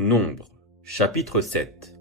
Nombre, chapitre 7.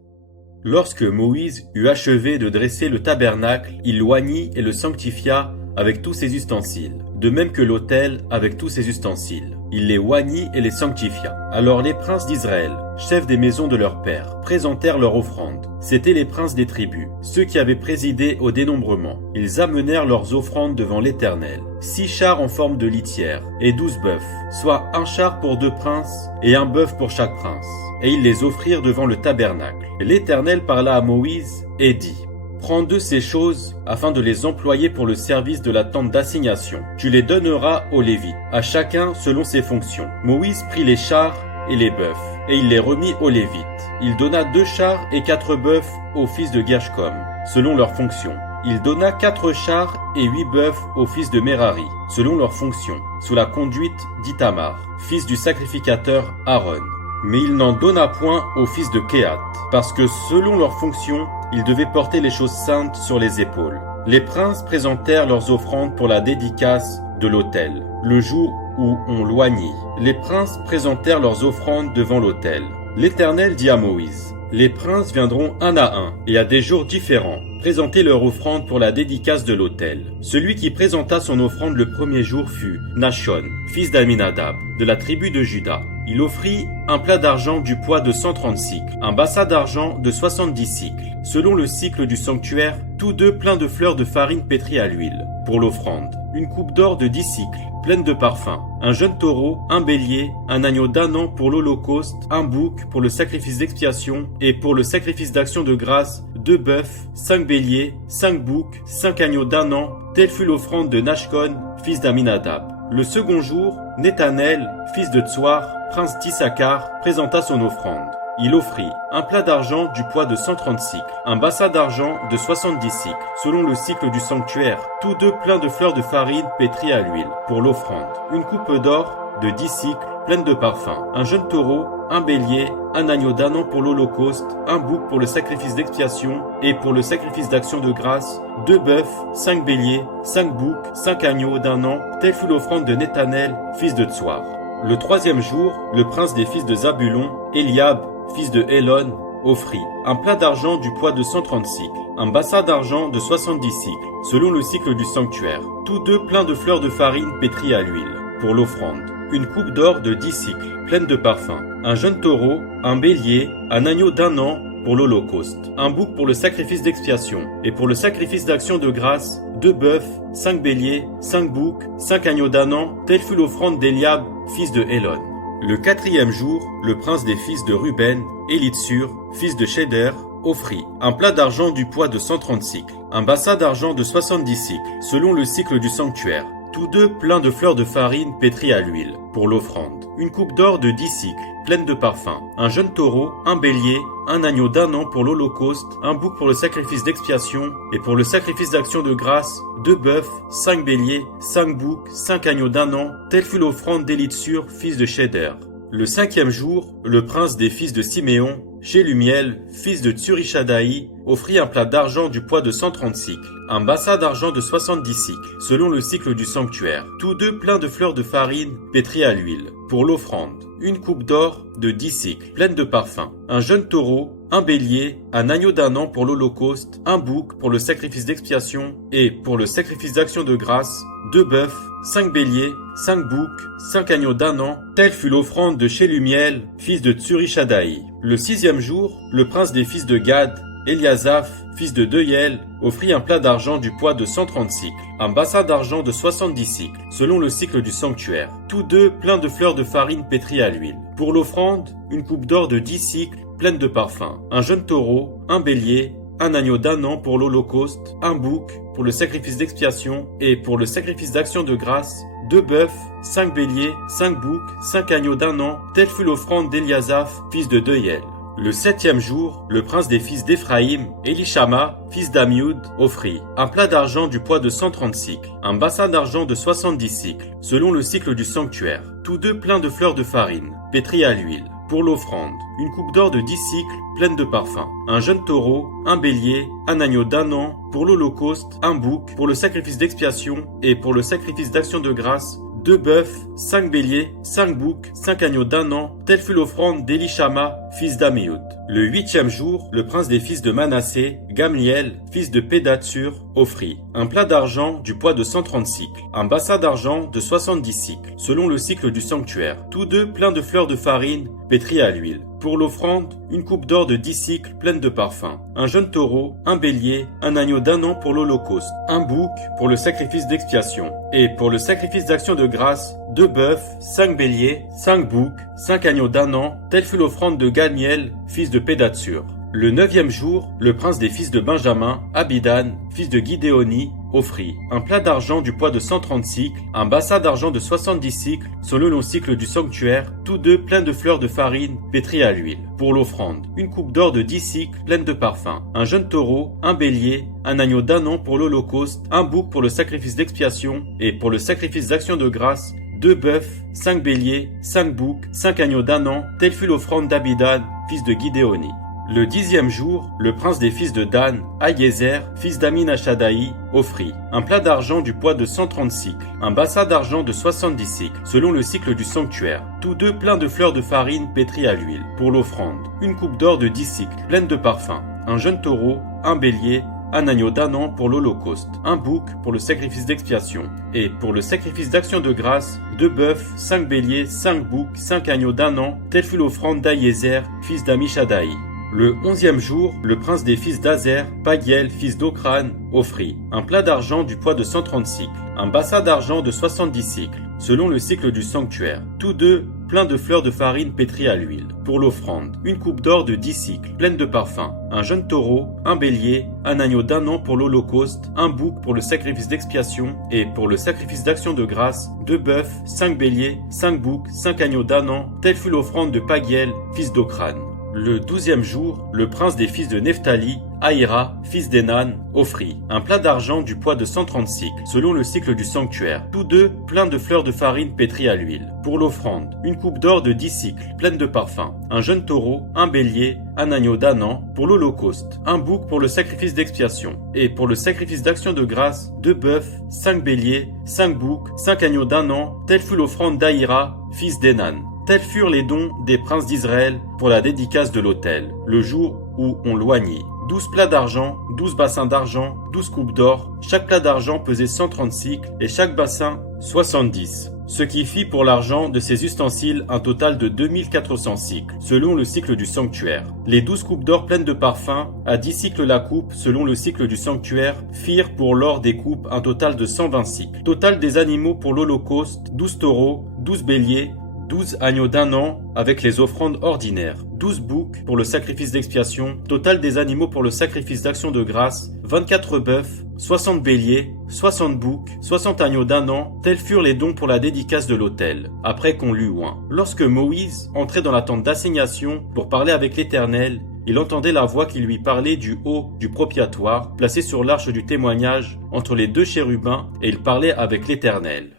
Lorsque Moïse eut achevé de dresser le tabernacle, il l'oignit et le sanctifia avec tous ses ustensiles, de même que l'autel avec tous ses ustensiles. Il les oignit et les sanctifia. Alors les princes d'Israël, chefs des maisons de leurs pères, présentèrent leur offrande. C'étaient les princes des tribus, ceux qui avaient présidé au dénombrement. Ils amenèrent leurs offrandes devant l'Éternel. 6 chars en forme de litière et 12 bœufs, soit un char pour 2 princes et un bœuf pour chaque prince. Et ils les offrirent devant le tabernacle. L'Éternel parla à Moïse et dit: Prends de ces choses afin de les employer pour le service de la tente d'assignation. Tu les donneras aux Lévites, à chacun selon ses fonctions. Moïse prit les chars et les bœufs, et il les remit aux Lévites. Il donna 2 chars et 4 bœufs aux fils de Gershom, selon leurs fonctions. Il donna 4 chars et 8 bœufs aux fils de Merari, selon leurs fonctions, sous la conduite d'Ithamar, fils du sacrificateur Aaron. Mais il n'en donna point aux fils de Kehat, parce que selon leurs fonctions, ils devaient porter les choses saintes sur les épaules. Les princes présentèrent leurs offrandes pour la dédicace de l'autel, le jour où on l'oignit. Les princes présentèrent leurs offrandes devant l'autel. L'Éternel dit à Moïse: Les princes viendront un à un, et à des jours différents, présenter leur offrande pour la dédicace de l'autel. Celui qui présenta son offrande le premier jour fut Nachon, fils d'Aminadab, de la tribu de Juda. Il offrit un plat d'argent du poids de 130 cycles, un bassin d'argent de 70 cycles, selon le cycle du sanctuaire, tous deux pleins de fleurs de farine pétrie à l'huile, pour l'offrande. Une coupe d'or de 10 cycles, pleine de parfums, un jeune taureau, un bélier, un agneau d'1 an pour l'holocauste, un bouc pour le sacrifice d'expiation et pour le sacrifice d'action de grâce, 2 bœufs, 5 béliers, 5 boucs, 5 agneaux d'1 an, telle fut l'offrande de Nachon, fils d'Aminadab. Le second jour, Nethanel, fils de Tsoar, prince d'Issachar, présenta son offrande. Il offrit un plat d'argent du poids de 130 cycles, un bassin d'argent de 70 cycles, selon le cycle du sanctuaire, tous deux pleins de fleurs de farine pétrie à l'huile, pour l'offrande. Une coupe d'or de 10 cycles, pleine de parfums, un jeune taureau, un bélier, un agneau d'1 an pour l'holocauste, un bouc pour le sacrifice d'expiation et pour le sacrifice d'action de grâce, 2 bœufs, 5 béliers, 5 boucs, 5 agneaux d'1 an, telle fut l'offrande de Nethanel, fils de Tsoar. Le troisième jour, le prince des fils de Zabulon, Eliab, fils de Hélon, offrit un plat d'argent du poids de 130 cycles, un bassin d'argent de 70 cycles, selon le cycle du sanctuaire, tous deux pleins de fleurs de farine pétrie à l'huile, pour l'offrande. Une coupe d'or de 10 cycles, pleine de parfums, un jeune taureau, un bélier, un agneau d'1 an pour l'holocauste, un bouc pour le sacrifice d'expiation et pour le sacrifice d'action de grâce, 2 bœufs, 5 béliers, 5 boucs, 5 agneaux d'1 an, telle fut l'offrande d'Eliab, fils de Hélon. Le quatrième jour, le prince des fils de Ruben, Élitsur, fils de Chéder, offrit un plat d'argent du poids de 130 cycles, un bassin d'argent de 70 cycles, selon le cycle du sanctuaire, tous deux pleins de fleurs de farine pétrie à l'huile, pour l'offrande. Une coupe d'or de 10 cycles, pleine de parfums, un jeune taureau, un bélier, un agneau d'1 an pour l'holocauste, un bouc pour le sacrifice d'expiation et pour le sacrifice d'action de grâce, 2 bœufs, 5 béliers, 5 boucs, 5 agneaux d'1 an, telle fut l'offrande d'Élitsur, fils de Chéder. Le cinquième jour, le prince des fils de Siméon, Shelumiel, fils de Tsurishadaï, offrit un plat d'argent du poids de 130 cycles, un bassin d'argent de 70 cycles, selon le cycle du sanctuaire, tous deux pleins de fleurs de farine pétrie à l'huile, pour l'offrande. Une coupe d'or de 10 cycles, pleine de parfums, un jeune taureau, un bélier, un agneau d'1 an pour l'holocauste, un bouc pour le sacrifice d'expiation et pour le sacrifice d'action de grâce, 2 bœufs, 5 béliers, 5 boucs, 5 agneaux d'1 an, telle fut l'offrande de Shelumiel, fils de Tsurishadaï. Le sixième jour, le prince des fils de Gad, Eliasaph, fils de Deuel, offrit un plat d'argent du poids de 130 cycles, un bassin d'argent de 70 cycles, selon le cycle du sanctuaire, tous deux pleins de fleurs de farine pétrie à l'huile. Pour l'offrande, une coupe d'or de 10 cycles, pleine de parfums, un jeune taureau, un bélier, un agneau d'1 an pour l'holocauste, un bouc pour le sacrifice d'expiation et pour le sacrifice d'action de grâce, 2 bœufs, 5 béliers, 5 boucs, 5 agneaux d'1 an, telle fut l'offrande d'Eliasaph, fils de Deuel. Le septième jour, le prince des fils d'Éphraïm, Élishama, fils d'Amioud, offrit un plat d'argent du poids de 130 cycles, un bassin d'argent de 70 cycles, selon le cycle du sanctuaire, tous deux pleins de fleurs de farine, pétrie à l'huile. Pour l'offrande, une coupe d'or de 10 cycles, pleine de parfums, un jeune taureau, un bélier, un agneau d'1 an, pour l'holocauste, un bouc, pour le sacrifice d'expiation et pour le sacrifice d'action de grâce, 2 bœufs, 5 béliers, 5 boucs, 5 agneaux d'un an, telle fut l'offrande d'Élishama, fils d'Ammiud. Le 8e jour, le prince des fils de Manassé, Gamliel, fils de Pédatsur, offrit un plat d'argent du poids de 130 cycles, un bassin d'argent de 70 cycles, selon le cycle du sanctuaire, tous deux pleins de fleurs de farine, pétries à l'huile. Pour l'offrande, une coupe d'or de 10 cycles pleine de parfums, un jeune taureau, un bélier, un agneau d'un an pour l'holocauste, un bouc pour le sacrifice d'expiation, et pour le sacrifice d'action de grâce, 2 bœufs, 5 béliers, 5 boucs, 5 agneaux d'un an, telle fut l'offrande de Gamliel, fils de Pédatsur. Le 9e jour, le prince des fils de Benjamin, Abidan, fils de Guidéoni, offrit un plat d'argent du poids de 130 cycles, un bassin d'argent de 70 cycles, selon le cycle du sanctuaire, tous deux pleins de fleurs de farine, pétries à l'huile. Pour l'offrande, une coupe d'or de 10 cycles, pleine de parfums, un jeune taureau, un bélier, un agneau d'un an pour l'holocauste, un bouc pour le sacrifice d'expiation, et pour le sacrifice d'action de grâce, 2 bœufs, 5 béliers, 5 boucs, 5 agneaux d'un an, telle fut l'offrande d'Abidan, fils de Guidéoni. Le 10e jour, le prince des fils de Dan, Aïézer, fils d'Aminashadaï, offrit un plat d'argent du poids de 130 cycles, un bassin d'argent de 70 cycles, selon le cycle du sanctuaire, tous deux pleins de fleurs de farine pétries à l'huile, pour l'offrande, une coupe d'or de 10 cycles, pleine de parfums, un jeune taureau, un bélier, un agneau d'un an pour l'holocauste, un bouc pour le sacrifice d'expiation, et pour le sacrifice d'action de grâce, 2 bœufs, 5 béliers, 5 boucs, 5 agneaux d'un an, telle fut l'offrande d'Aïézer, fils d'Amishadaï. Le 11e jour, le prince des fils d'Azer, Pagiel, fils d'Ocran, offrit un plat d'argent du poids de 130 cycles, un bassin d'argent de 70 cycles, selon le cycle du sanctuaire, tous deux pleins de fleurs de farine pétries à l'huile. Pour l'offrande, une coupe d'or de 10 cycles, pleine de parfums, un jeune taureau, un bélier, un agneau d'un an pour l'holocauste, un bouc pour le sacrifice d'expiation, et pour le sacrifice d'action de grâce, 2 bœufs, 5 béliers, 5 boucs, 5 agneaux d'un an, telle fut l'offrande de Pagiel, fils d'Ocran. Le 12e jour, le prince des fils de Nephtali, Aïra, fils d'Enan, offrit un plat d'argent du poids de 130 cycles, selon le cycle du sanctuaire, tous deux pleins de fleurs de farine pétries à l'huile. Pour l'offrande, une coupe d'or de 10 cycles, pleine de parfums, un jeune taureau, un bélier, un agneau d'un an, pour l'holocauste, un bouc pour le sacrifice d'expiation, et pour le sacrifice d'action de grâce, 2 bœufs, 5 béliers, 5 boucs, 5 agneaux d'un an, telle fut l'offrande d'Aïra, fils d'Enan. Tels furent les dons des princes d'Israël pour la dédicace de l'autel, le jour où on loignit. 12 plats d'argent, 12 bassins d'argent, 12 coupes d'or. Chaque plat d'argent pesait 130 cycles et chaque bassin 70. Ce qui fit pour l'argent de ces ustensiles un total de 2400 cycles, selon le cycle du sanctuaire. Les 12 coupes d'or pleines de parfums, à 10 cycles la coupe, selon le cycle du sanctuaire, firent pour l'or des coupes un total de 120 cycles. Total des animaux pour l'holocauste, 12 taureaux, 12 béliers, 12 agneaux d'un an avec les offrandes ordinaires, 12 boucs pour le sacrifice d'expiation, total des animaux pour le sacrifice d'action de grâce, 24 bœufs, 60 béliers, 60 boucs, 60 agneaux d'un an, tels furent les dons pour la dédicace de l'autel, après qu'on l'eut oint. Lorsque Moïse entrait dans la tente d'assignation pour parler avec l'Éternel, il entendait la voix qui lui parlait du haut du propitiatoire, placé sur l'arche du témoignage, entre les 2 chérubins, et il parlait avec l'Éternel.